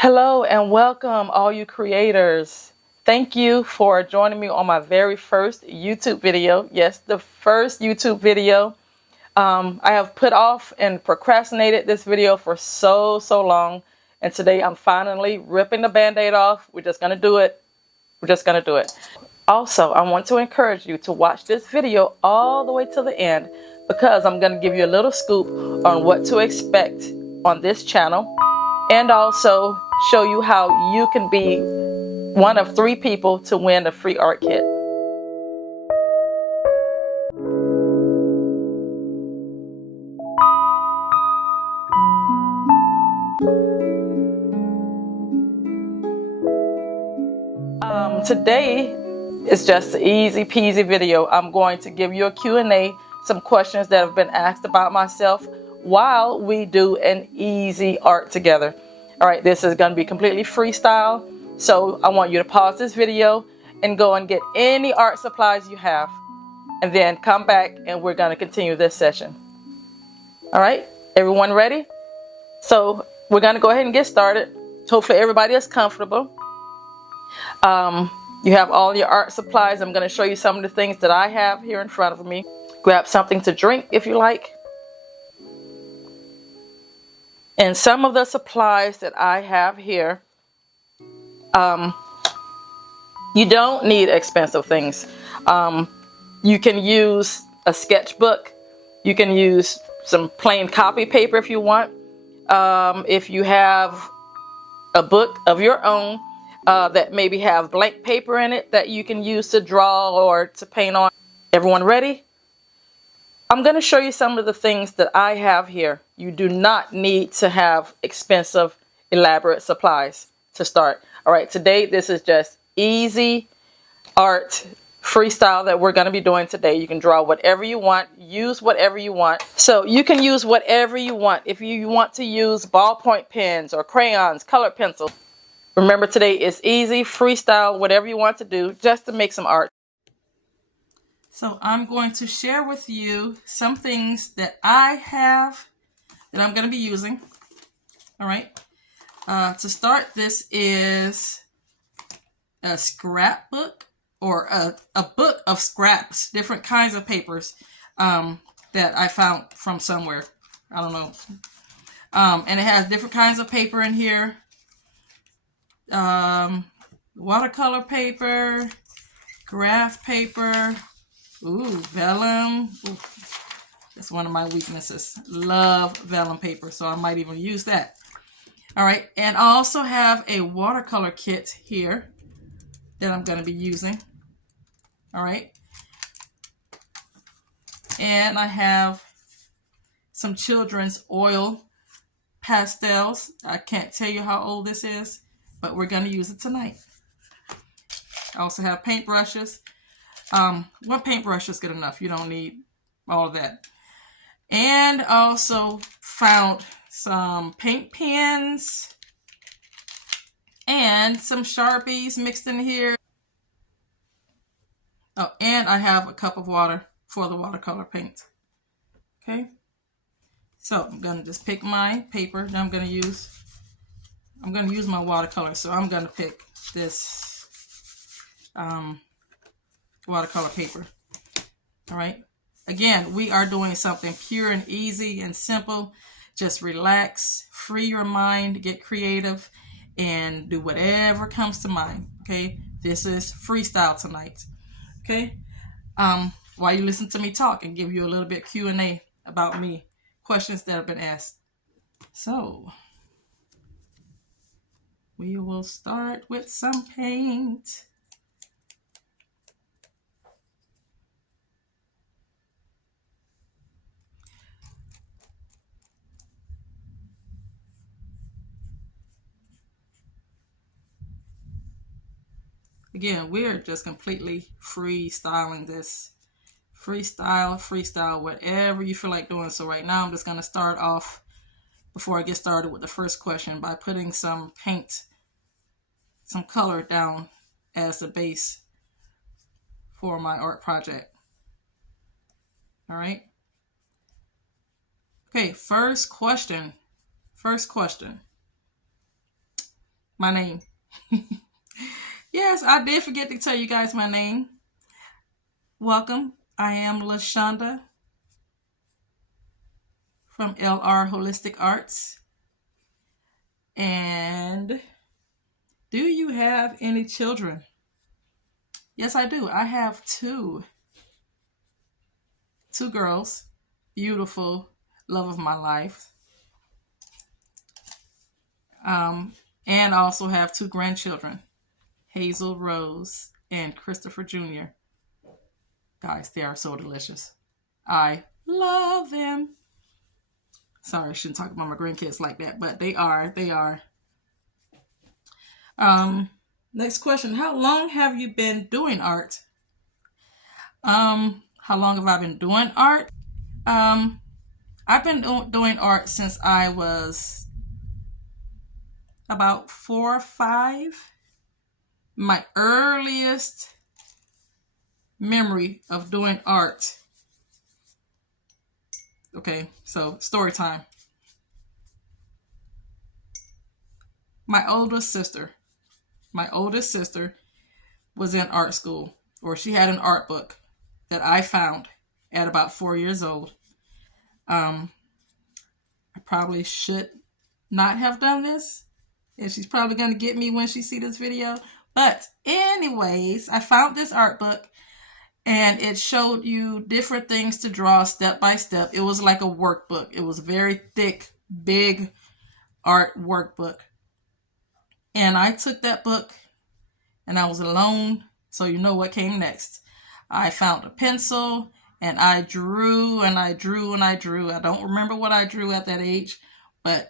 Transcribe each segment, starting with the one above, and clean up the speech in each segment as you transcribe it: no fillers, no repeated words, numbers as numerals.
Hello and welcome, all you creators. Thank you for joining me on my very first YouTube video. Yes, the first YouTube video. I have put off and procrastinated this video for so long. And today I'm finally ripping the band-aid off. We're just going to do it. We're just going to do it. Also, I want to encourage you to watch this video all the way to the end because I'm going to give you a little scoop on what to expect on this channel, and also show you how you can be one of 3 people to win a free art kit. Today is just an easy peasy video. I'm going to give you a Q&A, some questions that have been asked about myself while we do an easy art together. All right, this is going to be completely freestyle. So I want you to pause this video and go and get any art supplies you have, and then come back and we're going to continue this session. All right, everyone ready? So we're going to go ahead and get started. Hopefully everybody is comfortable. You have all your art supplies. I'm going to show you some of the things that I have here in front of me. Grab something to drink if you like. And some of the supplies that I have here, you don't need expensive things. You can use a sketchbook. You can use some plain copy paper if you want. If you have a book of your own that maybe have blank paper in it that you can use to draw or to paint on. Everyone ready? I'm going to show you some of the things that I have here. You do not need to have expensive, elaborate supplies to start. All right, today this is just easy art freestyle that we're going to be doing today. You can draw whatever you want, use whatever you want. So you can use whatever you want. If you want to use ballpoint pens or crayons, colored pencils. Remember, today is easy, freestyle, whatever you want to do, just to make some art. So I'm going to share with you some things that I have that I'm going to be using. All right. To start, this is a scrapbook, or a book of scraps, different kinds of papers that I found from somewhere. I don't know. And it has different kinds of paper in here. Watercolor paper, graph paper, vellum. Ooh, that's one of my weaknesses. Love vellum paper, so I might even use that. All right, and I also have a watercolor kit here that I'm going to be using. All right, and I have some children's oil pastels. I can't tell you how old this is, but we're going to use it tonight. I also have paintbrushes. One paintbrush is good enough. You don't need all of that. And also found some paint pens and some Sharpies mixed in here. Oh, and I have a cup of water for the watercolor paint. Okay. So I'm going to just pick my paper that I'm going to use. I'm going to use my watercolor, so I'm going to pick this watercolor paper. All right. Again, we are doing something pure and easy and simple. Just relax, free your mind, get creative, and do whatever comes to mind. Okay. This is freestyle tonight. Okay. While you listen to me talk and give you a little bit Q&A about me, questions that have been asked. So we will start with some paint. Again, we're just completely freestyling this. Freestyle, whatever you feel like doing. So right now I'm just going to start off, before I get started with the first question, by putting some paint, some color down as the base for my art project. All right. Okay, first question. My name. Yes, I did forget to tell you guys my name. Welcome. I am LaShonda from LR Holistic Arts. And do you have any children? Yes, I do. I have two girls, beautiful, love of my life. And I also have two grandchildren, Hazel Rose and Christopher Jr. Guys, they are so delicious. I love them. Sorry, I shouldn't talk about my grandkids like that, but they are. They are. Um, Next question. How long have you been doing art? How long have I been doing art? Um, I've been doing art since I was about 4 or 5. My earliest memory of doing art. Okay, so story time. My oldest sister was in art school, or she had an art book that I found at about 4 years old. Um, I probably should not have done this, and she's probably going to get me when she see this video. But anyways, I found this art book, and it showed you different things to draw step by step. It was like a workbook. It was a very thick, big art workbook. And I took that book, and I was alone, so you know what came next. I found a pencil, and I drew, and I drew, and I drew. I don't remember what I drew at that age, but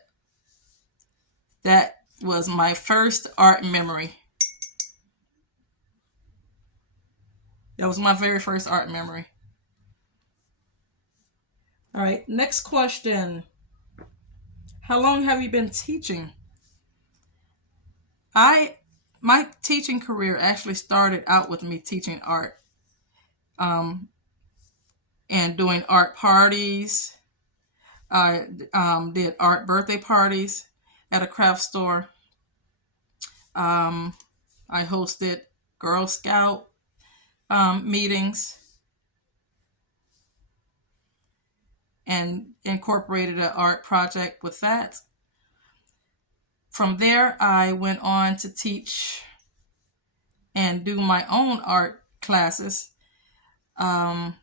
that was my first art memory. That was my very first art memory. All right, next question. How long have you been teaching? I My teaching career actually started out with me teaching art, um, and doing art parties. I did art birthday parties at a craft store. Um, I hosted Girl Scout meetings and incorporated an art project with that. From there, I went on to teach and do my own art classes, um,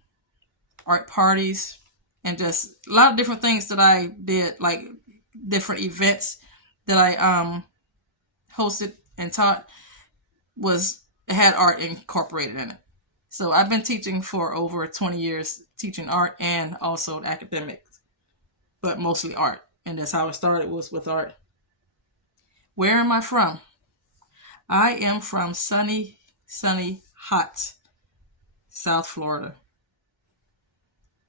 art parties, and just a lot of different things that I did, like different events that I hosted and taught was had art incorporated in it. So I've been teaching for over 20 years, teaching art and also academics, but mostly art. And that's how it started, was with art. Where am I from? I am from sunny, hot South Florida.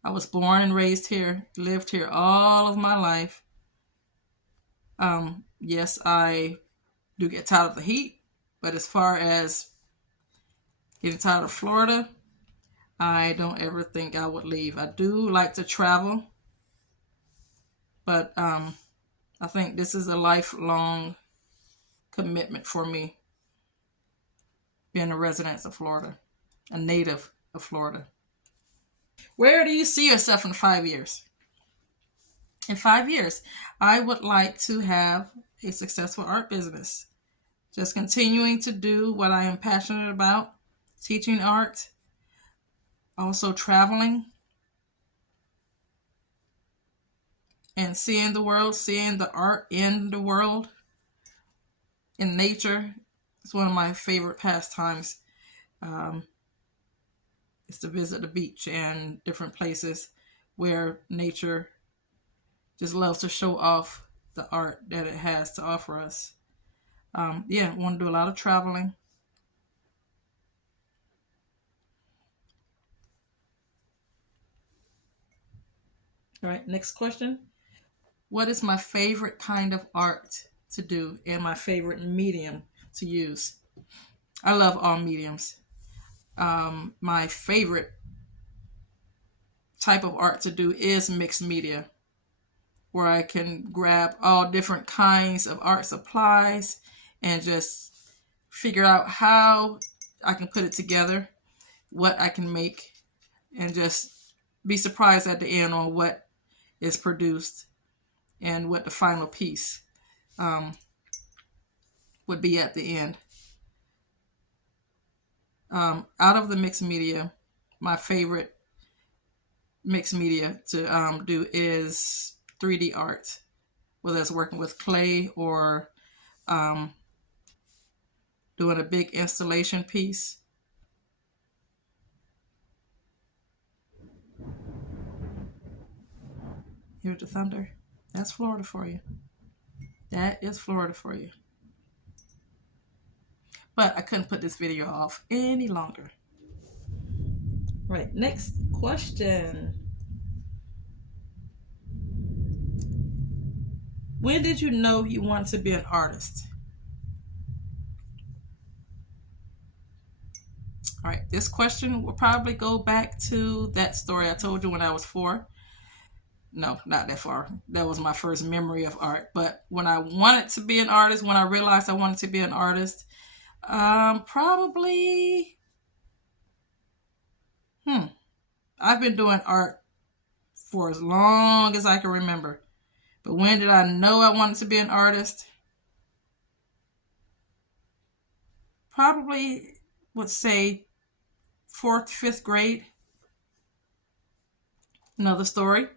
I was born and raised here, lived here all of my life. Yes, I do get tired of the heat, but as far as getting tired of Florida, I don't ever think I would leave. I do like to travel, but I think this is a lifelong commitment for me, being a resident of Florida, a native of Florida. Where do you see yourself in 5 years? In 5 years, I would like to have a successful art business. Just continuing to do what I am passionate about, teaching art, also traveling and seeing the world, seeing the art in the world, in nature. It's one of my favorite pastimes. Um, is to visit the beach and different places where nature just loves to show off the art that it has to offer us. Yeah, I want to do a lot of traveling. All right, next question. What is my favorite kind of art to do and my favorite medium to use? I love all mediums. My favorite type of art to do is mixed media, where I can grab all different kinds of art supplies and just figure out how I can put it together, what I can make, and just be surprised at the end on what is produced and what the final piece would be at the end. Out of the mixed media, my favorite mixed media to do is 3D art, whether it's working with clay or doing a big installation piece. Here's the thunder. That's Florida for you. That is Florida for you. But I couldn't put this video off any longer. Right, next question. When did you know you wanted to be an artist? All right, this question will probably go back to that story I told you when I was 4. No, not that far. That was my first memory of art. But when I wanted to be an artist, when I realized I wanted to be an artist, probably, I've been doing art for as long as I can remember. But when did I know I wanted to be an artist? Probably, would say 4th, 5th grade. Another story.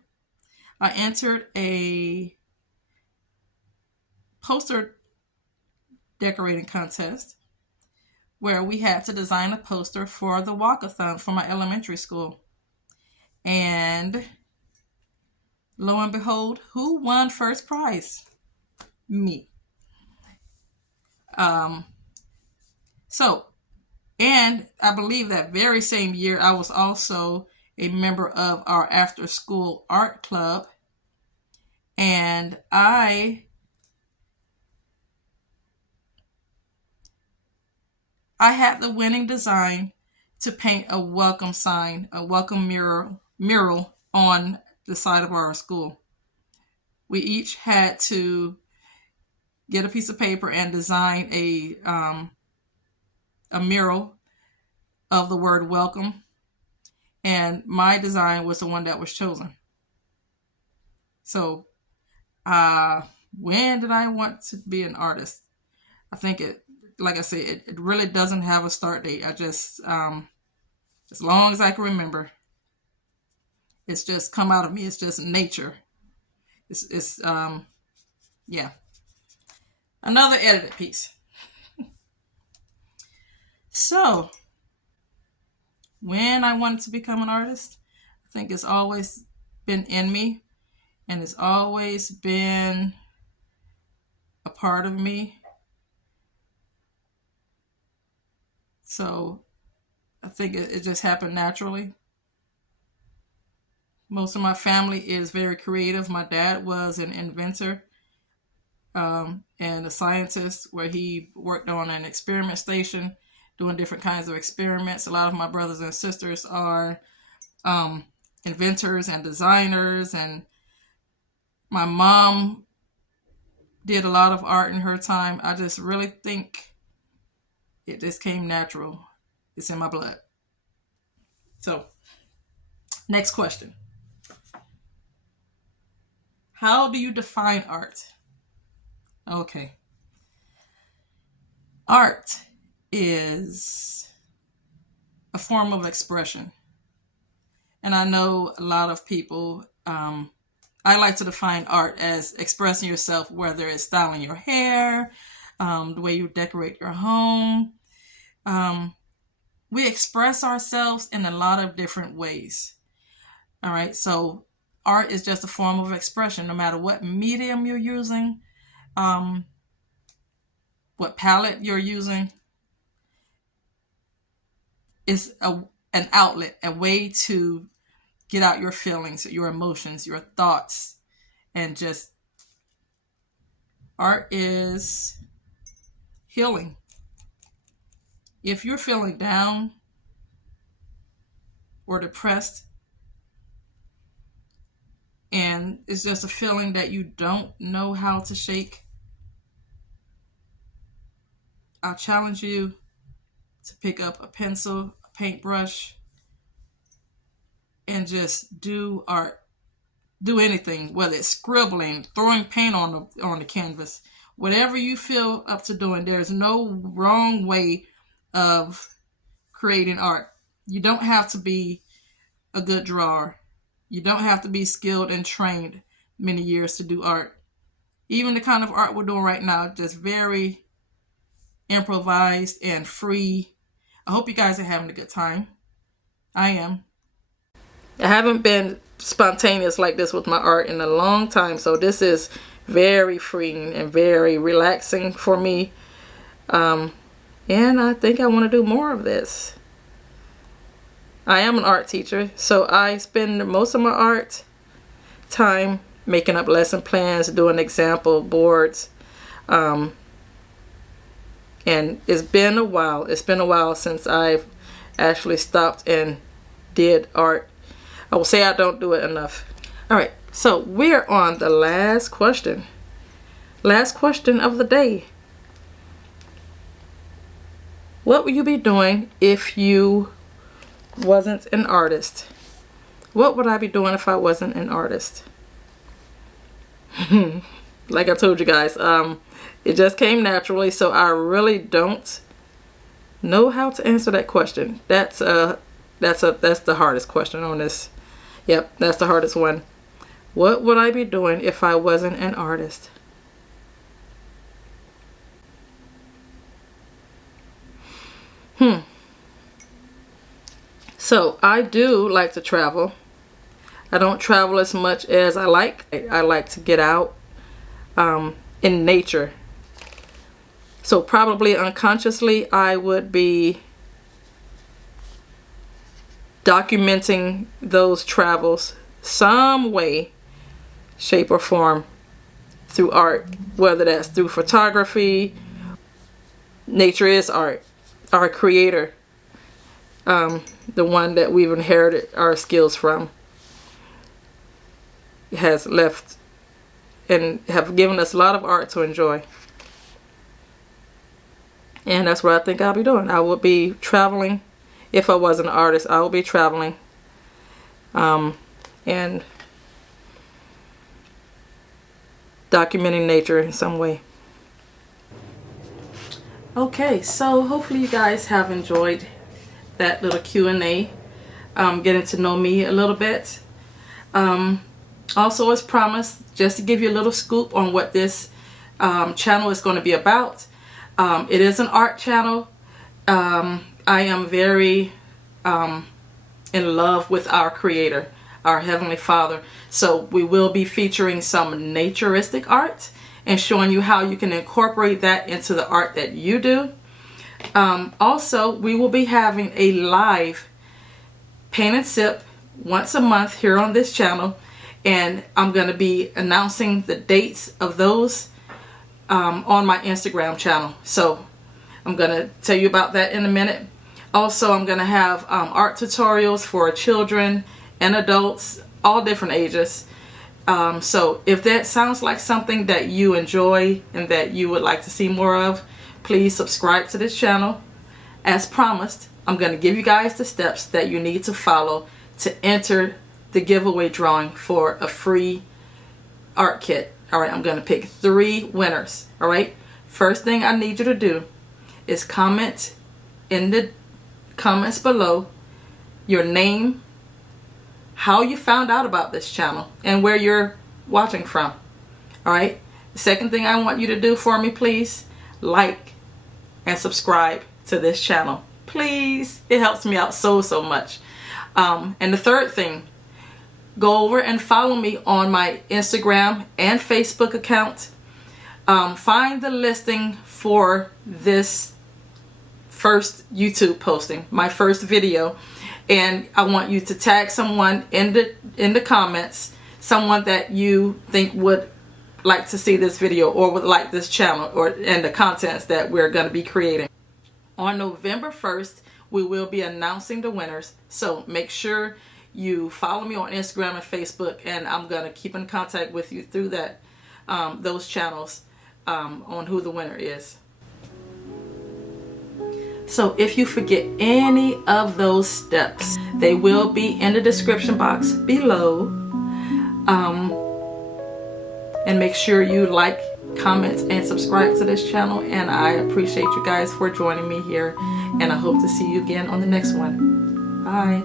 I entered a poster decorating contest where we had to design a poster for the walkathon for my elementary school. And lo and behold, who won first prize? Me. And I believe that very same year, I was also a member of our after school art club. And I had the winning design to paint a welcome sign, a welcome mural on the side of our school. We each had to get a piece of paper and design a mural of the word welcome. And my design was the one that was chosen. So, when did I want to be an artist? I think like I said, it really doesn't have a start date. I just, as long as I can remember, it's just come out of me. It's just nature. It's yeah. Another edited piece. So, when I wanted to become an artist, I think it's always been in me, and it's always been a part of me. So I think it just happened naturally. Most of my family is very creative. My dad was an inventor and a scientist, where he worked on an experiment station doing different kinds of experiments. A lot of my brothers and sisters are inventors and designers, and my mom did a lot of art in her time. I just really think it just came natural. It's in my blood. So, next question. How do you define art? Okay. Art is a form of expression. And I know a lot of people, I like to define art as expressing yourself, whether it's styling your hair, the way you decorate your home. We express ourselves in a lot of different ways. All right. So art is just a form of expression, no matter what medium you're using, what palette you're using. It's an outlet, a way to get out your feelings, your emotions, your thoughts, and just art is healing. If you're feeling down or depressed, and it's just a feeling that you don't know how to shake, I challenge you to pick up a pencil, a paintbrush, and just do art. Do anything, whether it's scribbling, throwing paint on the canvas, whatever you feel up to doing. There's no wrong way of creating art. You don't have to be a good drawer. You don't have to be skilled and trained many years to do art. Even the kind of art we're doing right now, just very improvised and free. I hope you guys are having a good time. I am. I haven't been spontaneous like this with my art in a long time, so this is very freeing and very relaxing for me. And I think I want to do more of this. I am an art teacher, so I spend most of my art time making up lesson plans, doing example boards. And it's been a while. It's been a while since I've actually stopped and did art. I will say I don't do it enough. All right, so we're on the last question. Last question of the day. What would you be doing if you wasn't an artist? What would I be doing if I wasn't an artist? Like I told you guys, it just came naturally, so I really don't know how to answer that question. That's the hardest question on this. Yep, that's the hardest one. What would I be doing if I wasn't an artist? So I do like to travel. I don't travel as much as I like. I like to get out in nature. So probably unconsciously I would be documenting those travels some way, shape, or form through art, whether that's through photography. Nature is art. Our creator, the one that we've inherited our skills from, has left and have given us a lot of art to enjoy. And that's what I think I'll be doing. I would be traveling. If I was an artist, I would be traveling and documenting nature in some way. Okay, so hopefully you guys have enjoyed that little Q&A, getting to know me a little bit. Also, as promised, just to give you a little scoop on what this channel is going to be about. It is an art channel. I am very in love with our Creator, our Heavenly Father. So we will be featuring some naturistic art and showing you how you can incorporate that into the art that you do. Also, we will be having a live paint and sip once a month here on this channel. And I'm going to be announcing the dates of those on my Instagram channel. So I'm going to tell you about that in a minute. Also, I'm going to have art tutorials for children and adults, all different ages. So if that sounds like something that you enjoy and that you would like to see more of, please subscribe to this channel. As promised, I'm going to give you guys the steps that you need to follow to enter the giveaway drawing for a free art kit. All right, I'm going to pick 3 winners. All right, first thing I need you to do is comment in the comments below your name, how you found out about this channel, and where you're watching from. All right, the second thing I want you to do for me, please, like and subscribe to this channel. Please, it helps me out so much. And the third thing, go over and follow me on my Instagram and Facebook account. Find the listing for this first YouTube posting, my first video, and I want you to tag someone in the comments, someone that you think would like to see this video or would like this channel and the contents that we're going to be creating. On November 1st, we will be announcing the winners, so make sure you follow me on Instagram and Facebook, and I'm going to keep in contact with you through that those channels on who the winner is. So if you forget any of those steps, they will be in the description box below. And make sure you like, comment, and subscribe to this channel. And I appreciate you guys for joining me here. And I hope to see you again on the next one. Bye.